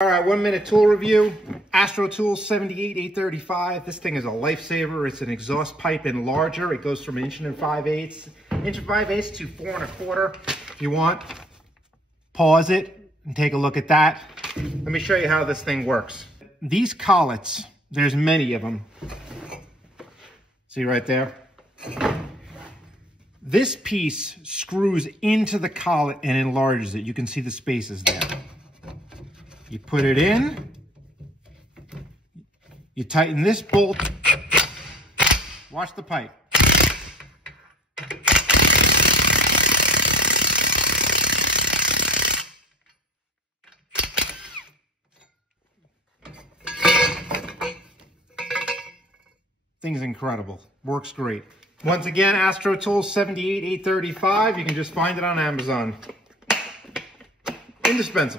All right, 1 minute tool review. Astro Tools 78835. This thing is a lifesaver. It's an exhaust pipe enlarger. It goes from 1 5/8 to 4 1/4. If you want, pause it and take a look at that. Let me show you how this thing works. These collets, there's many of them. See right there? This piece screws into the collet and enlarges it. You can see the spaces there. You put it in, you tighten this bolt, watch the pipe. Thing's incredible, works great. Once again, Astro Tools 78835, you can just find it on Amazon. Indispensable.